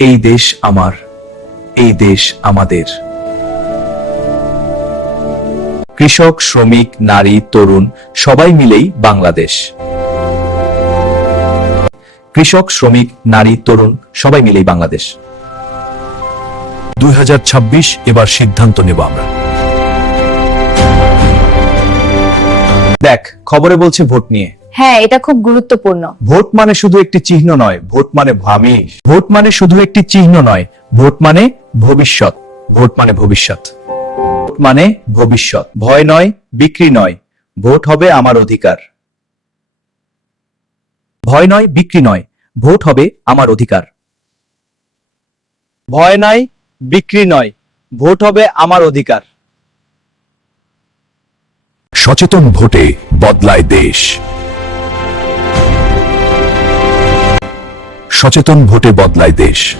এই দেশ আমার, এই দেশ আমাদের। কৃষক, শ্রমিক, নারী, তরুণ সবাই মিলেই বাংলাদেশ। কৃষক, শ্রমিক, নারী, তরুণ সবাই মিলেই বাংলাদেশ। 2026 এবার সিদ্ধান্ত নেব আমরা। দেখ, খবরে বলছে ভোট নিয়ে। হ্যাঁ, এটা খুব গুরুত্বপূর্ণ। ভোট মানে শুধু একটি চিহ্ন নয়, ভোট মানে ভাবি। ভোট মানে শুধু একটি চিহ্ন নয়, ভোট মানে ভবিষ্যৎ। ভোট মানে ভবিষ্যৎ। ভোট মানে ভবিষ্যৎ। ভয় নয়, বিক্রি নয়, ভোট হবে আমার অধিকার। ভয় নয়, বিক্রি নয়, ভোট হবে আমার অধিকার। ভয় নাই, বিক্রি নয়, ভোট হবে আমার অধিকার। সচেতন ভোটে বদলায় দেশ। সচেতন ভোটে বদলায় দেশ।